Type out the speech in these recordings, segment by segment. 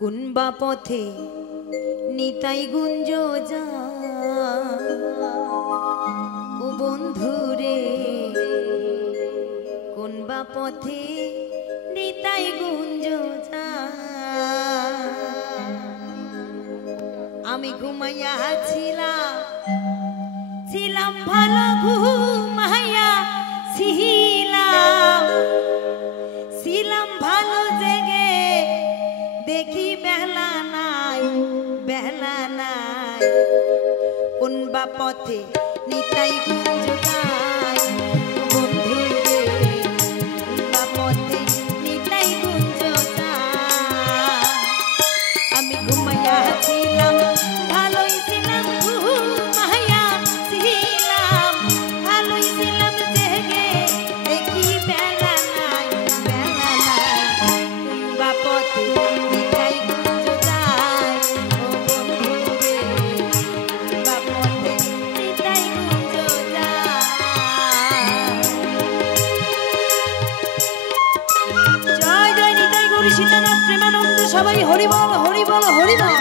কুনবা পথে নিতাই গুঞ্জ যা ও বন্ধুরে কুনবা পথে নিতাই গুঞ্জ যা আমি ঘুমাইয়া ছিলাম ভালো ঘুমাইয়া ছিলাম ভালো জেগে দেখি বেলা নাই কুনবা পথে নিতাই গুঞ্জ গায় বন্ধু রে কুনবা পথে নিতাই গুঞ্জ যায় আমি ঘুমাইয়া ছিলাম ভালোই ছিলাম ঘুমাইয়া ছিলাম জেগে দেখি বেলা নাই কুনবা পথে নিতাই গুঞ্জ যায় ও বন্ধু রে কুনবা পথে নিতাই গুঞ্জ যায়। জয় জয় নিতাই গৌরী সীতানাথ প্রেমানন্দ সবাই হরি বল হরি বল হরি বল।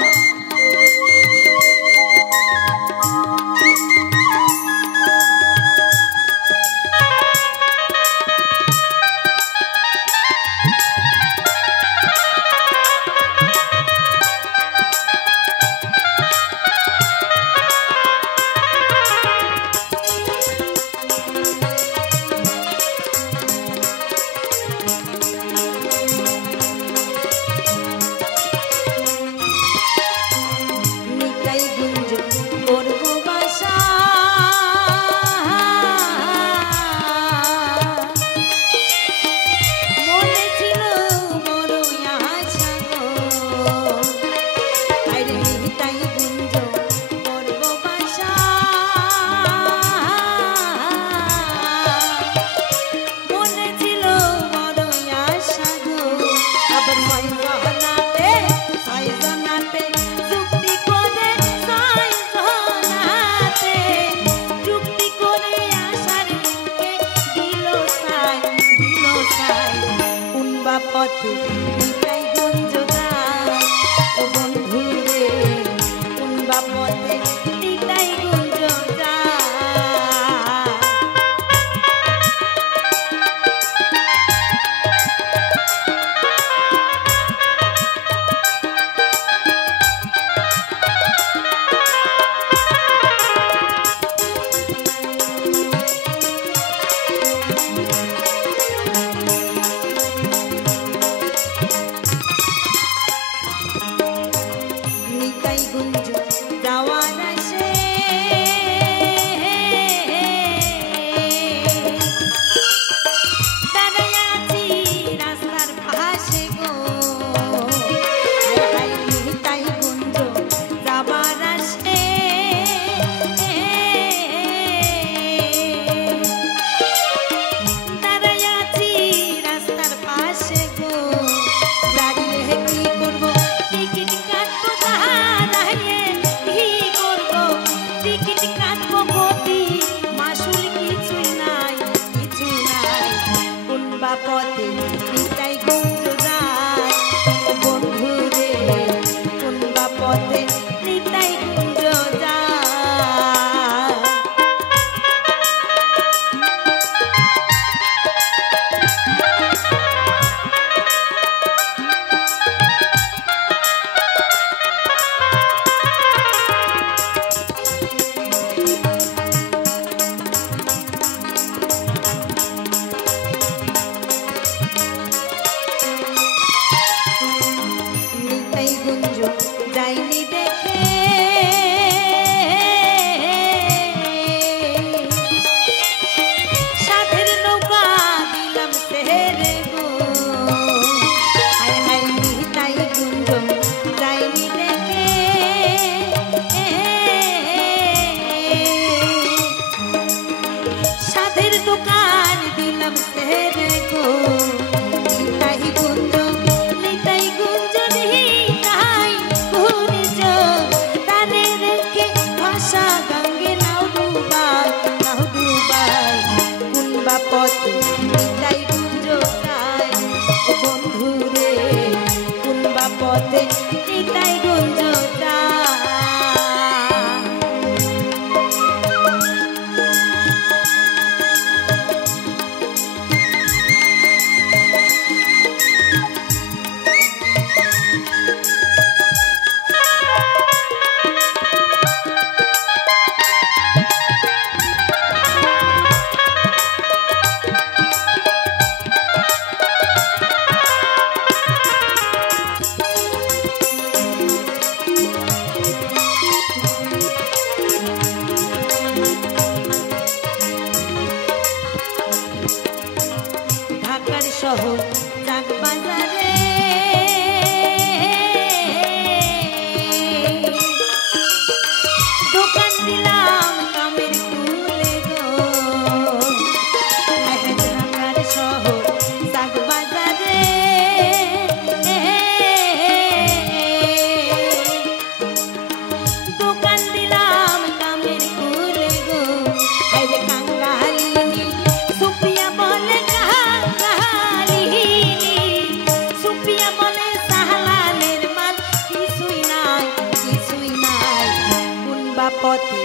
পথে নিতাই গুঞ্জটা শহর চাক বাজারে দোকান দিলাম কামের কুলে গো ঢাকার শহর চাক বাজারে দোকান দিলাম কামের কুলে গো আইরে কাঙ্গালিনী সুপিয়া বলে পথে